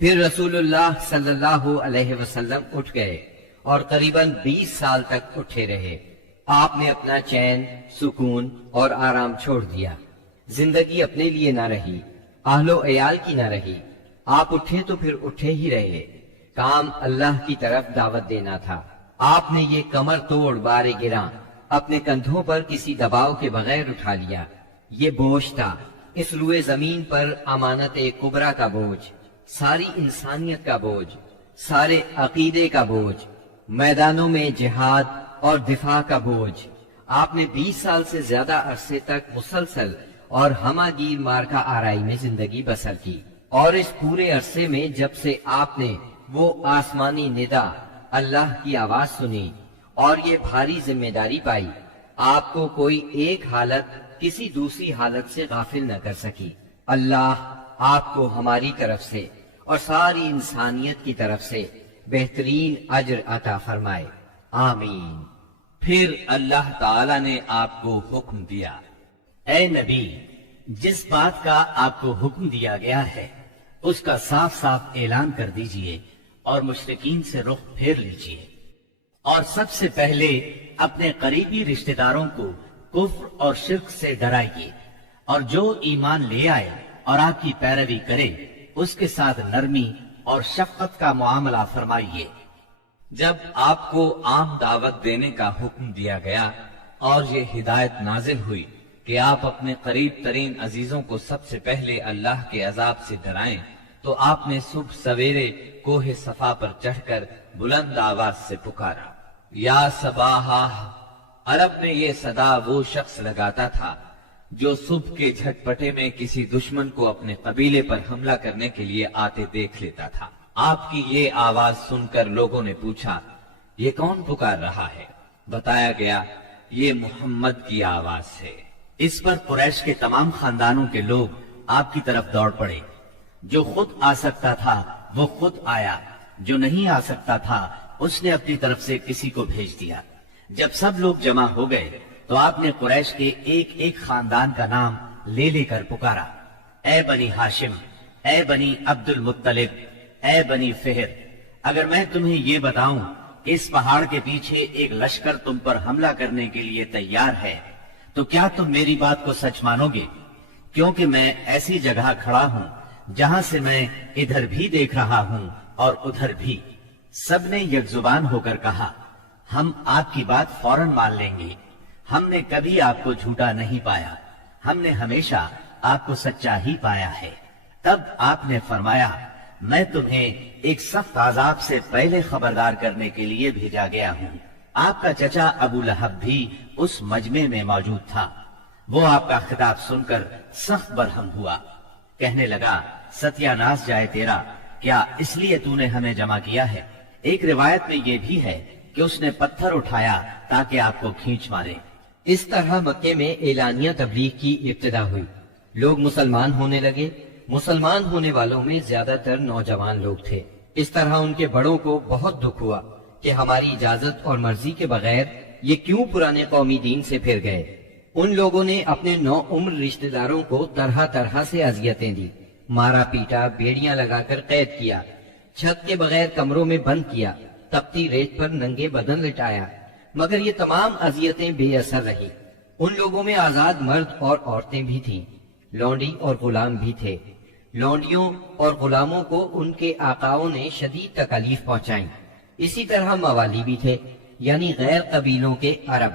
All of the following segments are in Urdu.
پھر رسول اللہ صلی اللہ علیہ وسلم اٹھ گئے اور قریباً 20 سال تک اٹھے رہے۔ آپ نے اپنا چین، سکون اور آرام چھوڑ دیا۔ زندگی اپنے لیے نہ رہی، اہل و عیال کی نہ رہی۔ آپ اٹھے تو پھر اٹھے ہی رہے۔ کام اللہ کی طرف دعوت دینا تھا۔ آپ نے یہ کمر توڑ بار گراں اپنے کندھوں پر کسی دباؤ کے بغیر اٹھا لیا۔ یہ بوجھ تھا، اس روئے زمین پر امانت کبریٰ کا بوجھ، ساری انسانیت کا بوجھ، سارے عقیدے کا بوجھ، میدانوں میں جہاد اور دفاع کا بوجھ۔ آپ نے 20 سال سے زیادہ عرصے تک مسلسل اور ہمہ گیر مارکا آرائی میں زندگی بسر کی، اور اس پورے عرصے میں جب سے آپ نے وہ آسمانی ندا، اللہ کی آواز سنی اور یہ بھاری ذمہ داری پائی، آپ کو کوئی ایک حالت کسی دوسری حالت سے غافل نہ کر سکی۔ اللہ آپ کو ہماری طرف سے اور ساری انسانیت کی طرف سے بہترین اجر عطا فرمائے، آمین۔ پھر اللہ تعالی نے آپ کو حکم دیا، اے نبی، جس بات کا آپ کو حکم دیا گیا ہے اس کا صاف صاف اعلان کر دیجئے اور مشرکین سے رخ پھیر لیجئے، اور سب سے پہلے اپنے قریبی رشتہ داروں کو کفر اور شرک سے ڈرائیے، اور جو ایمان لے آئے اور آپ کی پیروی کرے اس کے ساتھ نرمی اور شفقت کا معاملہ فرمائیے۔ جب آپ کو عام دعوت دینے کا حکم دیا گیا اور یہ ہدایت نازل ہوئی کہ آپ اپنے قریب ترین عزیزوں کو سب سے پہلے اللہ کے عذاب سے ڈرائیں، تو آپ نے صبح سویرے کوہ صفا پر چڑھ کر بلند آواز سے پکارا، یا صباحا۔ عرب میں یہ صدا وہ شخص لگاتا تھا جو صبح کے جھٹپٹے میں کسی دشمن کو اپنے قبیلے پر حملہ کرنے کے لیے آتے دیکھ لیتا تھا۔ آپ کی یہ آواز سن کر لوگوں نے پوچھا، یہ کون پکار رہا ہے؟ بتایا گیا، یہ محمد کی آواز ہے۔ اس پر قریش کے تمام خاندانوں کے لوگ آپ کی طرف دوڑ پڑے۔ جو خود آ سکتا تھا وہ خود آیا، جو نہیں آ سکتا تھا اس نے اپنی طرف سے کسی کو بھیج دیا۔ جب سب لوگ جمع ہو گئے تو آپ نے قریش کے ایک ایک خاندان کا نام لے لے کر پکارا، اے بنی ہاشم، اے بنی عبد المطلب، اے بنی فہر، اگر میں تمہیں یہ بتاؤں کہ اس پہاڑ کے پیچھے ایک لشکر تم پر حملہ کرنے کے لیے تیار ہے تو کیا تم میری بات کو سچ مانو گے؟ کیونکہ میں ایسی جگہ کھڑا ہوں جہاں سے میں ادھر بھی دیکھ رہا ہوں اور ادھر بھی۔ سب نے یک زبان ہو کر کہا، ہم آپ کی بات فوراً مان لیں گے، ہم نے کبھی آپ کو جھوٹا نہیں پایا، ہم نے ہمیشہ آپ کو سچا ہی پایا ہے۔ تب آپ نے فرمایا، میں تمہیں ایک سخت عذاب سے پہلے خبردار کرنے کے لیے بھیجا گیا ہوں۔ آپ کا چچا ابو لہب بھی اس مجمع میں موجود تھا۔ وہ آپ کا خطاب سن کر سخت برہم ہوا، کہنے لگا، ستیہ ناس جائے تیرا، کیا اس لیے تو نے ہمیں جمع کیا ہے؟ ایک روایت میں یہ بھی ہے کہ اس نے پتھر اٹھایا تاکہ آپ کو کھینچ مارے۔ اس طرح مکے میں اعلانیہ تبلیغ کی ابتدا ہوئی، لوگ مسلمان ہونے لگے۔ مسلمان ہونے والوں میں زیادہ تر نوجوان لوگ تھے۔ اس طرح ان کے بڑوں کو بہت دکھ ہوا کہ ہماری اجازت اور مرضی کے بغیر یہ کیوں پرانے قومی دین سے پھر گئے۔ ان لوگوں نے اپنے نو عمر رشتہ داروں کو طرح طرح سے اذیتیں دی، مارا پیٹا، بیڑیاں لگا کر قید کیا، چھت کے بغیر کمروں میں بند کیا، تپتی ریت پر ننگے بدن لٹایا، مگر یہ تمام اذیتیں بے اثر رہی۔ ان لوگوں میں آزاد مرد اور عورتیں بھی تھیں، لونڈی اور غلام بھی تھے۔ لونڈیوں اور غلاموں کو ان کے آقاؤں نے شدید تکالیف پہنچائیں۔ اسی طرح موالی بھی تھے، یعنی غیر قبیلوں کے عرب،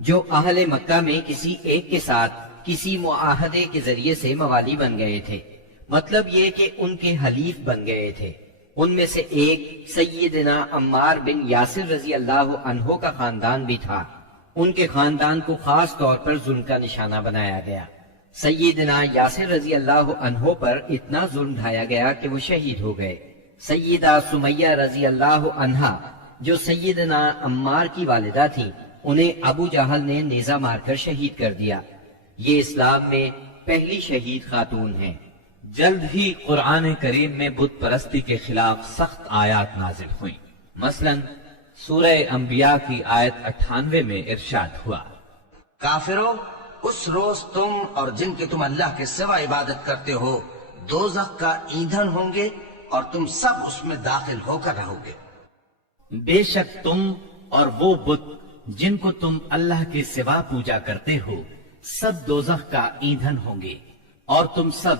جو اہل مکہ میں کسی ایک کے ساتھ کسی معاہدے کے ذریعے سے موالی بن گئے تھے، مطلب یہ کہ ان کے حلیف بن گئے تھے۔ ان میں سے ایک سیدنا عمار بن یاسر رضی اللہ عنہ کا خاندان بھی تھا۔ ان کے خاندان کو خاص طور پر ظلم کا نشانہ بنایا گیا۔ سیدنا یاسر رضی اللہ عنہ پر اتنا ظلم ڈھایا گیا کہ وہ شہید ہو گئے۔ سیدہ سمیہ رضی اللہ عنہا جو سیدنا عمار کی والدہ تھی، انہیں ابو جہل نے نیزہ مار کر شہید کر دیا۔ یہ اسلام میں پہلی شہید خاتون ہیں۔ جلد ہی قرآن کریم میں بت پرستی کے خلاف سخت آیات نازل ہوئیں۔ مثلا سورہ انبیاء کی آیت 98 میں ارشاد ہوا، کافروں، اس روز تم اور جن کی تم اللہ کے سوا عبادت کرتے ہو دوزخ کا ایندھن ہوں گے، اور تم سب اس میں داخل ہو کر رہو گے۔ بے شک تم اور وہ بت جن کو تم اللہ کے سوا پوجا کرتے ہو سب دوزخ کا ایندھن ہوں گے اور تم سب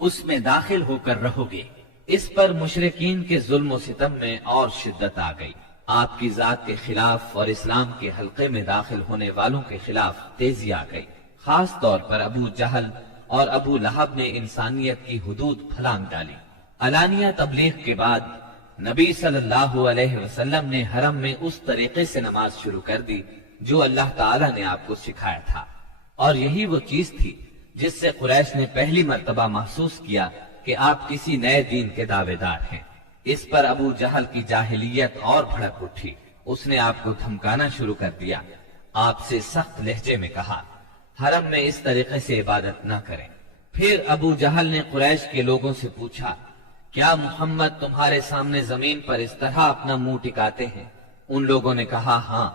اس میں داخل ہو کر رہو گے۔ اس پر مشرکین کے ظلم و ستم میں اور شدت آ گئی۔ آپ کی ذات کے خلاف اور اسلام کے حلقے میں داخل ہونے والوں کے خلاف تیزی آ گئی۔ خاص طور پر ابو جہل اور ابو لہب نے انسانیت کی حدود پھلانگ ڈالی۔ علانیہ تبلیغ کے بعد نبی صلی اللہ علیہ وسلم نے حرم میں اس طریقے سے نماز شروع کر دی جو اللہ تعالیٰ نے آپ کو سکھایا تھا، اور یہی وہ چیز تھی جس سے قریش نے پہلی مرتبہ محسوس کیا کہ آپ کسی نئے دین کے دعوے دار ہیں۔ اس پر ابو جہل کی جاہلیت اور بھڑک اٹھی۔ اس نے آپ کو دھمکانا شروع کر دیا۔ آپ سے سخت لہجے میں کہا، حرم میں اس طریقے سے عبادت نہ کریں۔ پھر ابو جہل نے قریش کے لوگوں سے پوچھا، کیا محمد تمہارے سامنے زمین پر اس طرح اپنا منہ ٹکاتے ہیں؟ ان لوگوں نے کہا ہاں۔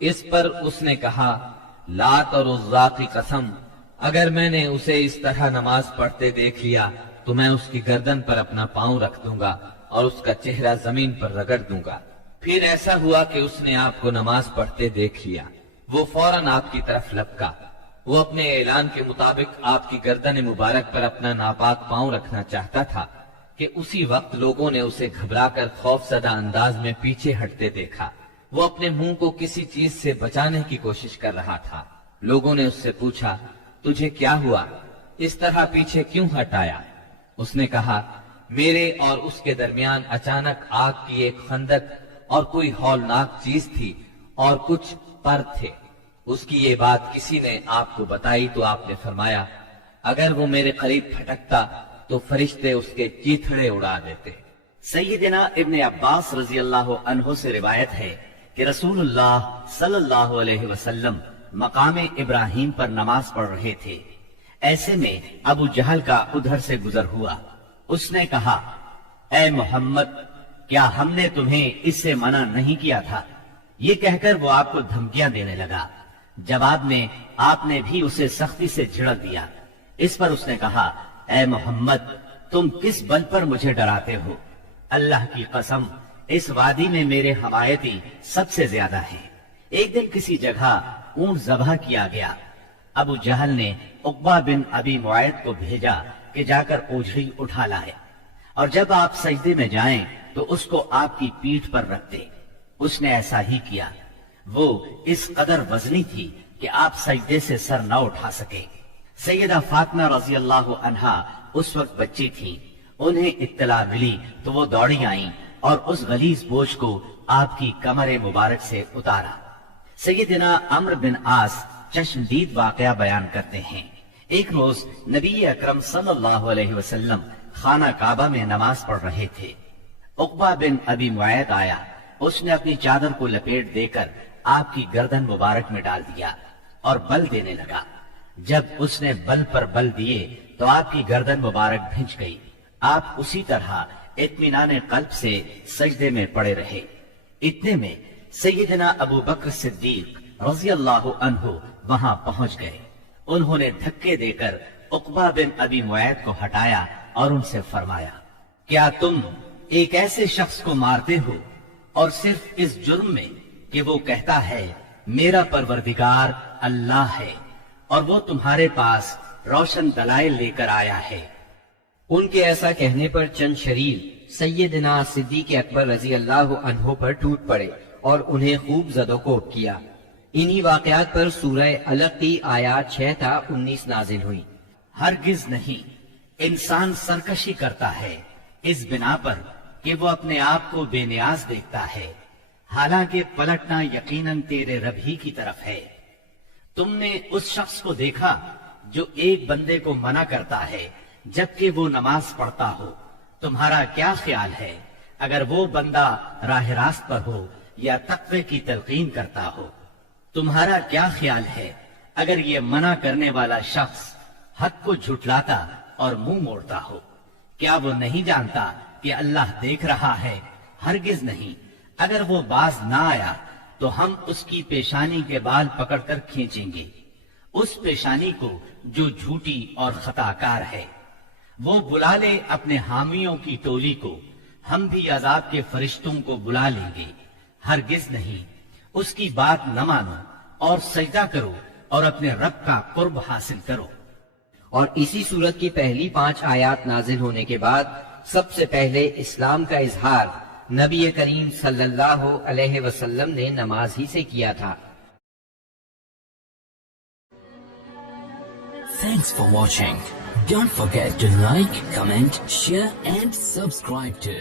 اس پر اس نے کہا، لات اور عزا کی قسم، اگر میں نے اسے اس طرح نماز پڑھتے دیکھ لیا تو میں اس کی گردن پر اپنا پاؤں رکھ دوں گا اور اس کا چہرہ زمین پر رگڑ دوں گا۔ پھر ایسا ہوا کہ اس نے آپ کو نماز پڑھتے دیکھ لیا۔ وہ فوراً آپ کی طرف لپکا۔ وہ اپنے اعلان کے مطابق آپ کی گردن مبارک پر اپنا ناپاک پاؤں رکھنا چاہتا تھا کہ اسی وقت لوگوں نے اسے گھبرا کر خوف زدہ انداز میں پیچھے ہٹتے دیکھا۔ وہ اپنے منہ کو کسی چیز سے بچانے کی کوشش کر رہا تھا۔ لوگوں نے اس سے پوچھا، تجھے کیا ہوا؟ اس طرح پیچھے کیوں ہٹایا؟ اس نے کہا، میرے اور اس کے درمیان اچانک آگ کی ایک خندق اور کوئی ہولناک چیز تھی اور کچھ پر تھے۔ اس کی یہ بات کسی نے آپ کو بتائی تو آپ نے فرمایا، اگر وہ میرے قریب پھٹکتا تو فرشتے اس کے چیتھڑے اڑا دیتے۔ سیدنا ابن عباس رضی اللہ عنہ سے روایت ہے کہ رسول اللہ صلی اللہ علیہ وسلم مقام ابراہیم پر نماز پڑھ رہے تھے۔ ایسے میں ابو جہل کا ادھر سے گزر ہوا۔ اس نے کہا، اے محمد، کیا ہم نے تمہیں اس سے منع نہیں کیا تھا؟ یہ کہہ کر وہ آپ کو دھمکیاں دینے لگا۔ جواب میں آپ نے بھی اسے سختی سے جھڑک دیا۔ اس پر اس نے کہا، اے محمد، تم کس بل پر مجھے ڈراتے ہو؟ اللہ کی قسم، اس وادی میں میرے حمایتی سب سے زیادہ ہیں۔ ایک دن کسی جگہ اونٹ ذبح کیا گیا۔ ابو جہل نے عقبہ بن ابی معیط کو بھیجا کہ جا کر اوجھڑی اٹھا لائے، اور جب آپ سجدے میں جائیں تو اس کو آپ کی پیٹھ پر رکھ دے۔ اس نے ایسا ہی کیا۔ وہ اس قدر وزنی تھی کہ آپ سجدے سے سر نہ اٹھا سکے۔ سیدہ فاطمہ رضی اللہ عنہا اس وقت بچی تھی۔ انہیں اطلاع ملی تو وہ دوڑی آئیں اور اس غلیظ بوجھ کو آپ کی کمر مبارک سے اتارا۔ سیدنا عمرو بن عاص چشمدید واقعہ بیان کرتے ہیں۔ ایک روز نبی اکرم صلی اللہ علیہ وسلم خانہ کعبہ میں نماز پڑھ رہے تھے۔ عقبہ بن ابی معیط آیا۔ اس نے اپنی چادر کو لپیٹ دے کر آپ کی گردن مبارک میں ڈال دیا اور بل دینے لگا۔ جب اس نے بل پر بل دیے تو آپ کی گردن مبارک بھنج گئی۔ آپ اسی طرح اطمینان قلب سے سجدے میں پڑے رہے۔ اتنے میں سیدنا ابو بکر صدیق رضی اللہ عنہ وہاں پہنچ گئے۔ انہوں نے دھکے دے کر عقبہ بن ابی معیط کو ہٹایا اور ان سے فرمایا، کیا تم ایک ایسے شخص کو مارتے ہو اور صرف اس جرم میں کہ وہ کہتا ہے میرا پروردگار اللہ ہے اور وہ تمہارے پاس روشن دلائل لے کر آیا ہے؟ ان کے ایسا کہنے پر چند شریر سیدنا صدیق اکبر رضی اللہ عنہ پر ٹوٹ پڑے اور انہیں خوب زد و کوب کیا۔ انہی واقعات پر سورہ علق کی آیات 6 تا 19 نازل ہوئی۔ ہرگز نہیں، انسان سرکشی کرتا ہے اس بنا پر کہ وہ اپنے آپ کو بے نیاز دیکھتا ہے، حالانکہ پلٹنا یقیناً تیرے رب ہی کی طرف ہے۔ تم نے اس شخص کو دیکھا جو ایک بندے کو منع کرتا ہے جبکہ وہ نماز پڑھتا ہو۔ تمہارا کیا خیال ہے اگر وہ بندہ راہ راست پر ہو یا تقوی کی تلقین کرتا ہو؟ تمہارا کیا خیال ہے اگر یہ منع کرنے والا شخص حق کو جھٹلاتا اور منہ موڑتا ہو؟ کیا وہ نہیں جانتا کہ اللہ دیکھ رہا ہے؟ ہرگز نہیں۔ اگر وہ باز نہ آیا تو ہم اس کی پیشانی کے بال پکڑ کر کھینچیں گے، اس پیشانی کو جو جھوٹی اور خطا کار ہے۔ وہ بلا لے اپنے حامیوں کی ٹولی کو، ہم بھی عذاب کے فرشتوں کو بلا لیں گے، ہرگز نہیں، اس کی بات نہ مانو اور سجدہ کرو اور اپنے رب کا قرب حاصل کرو۔ اور اسی سورت کی پہلی 5 آیات نازل ہونے کے بعد سب سے پہلے اسلام کا اظہار نبی کریم صلی اللہ علیہ وسلم نے نماز ہی سے کیا تھا۔ Thanks for watching. Don't forget to like, comment, share and subscribe to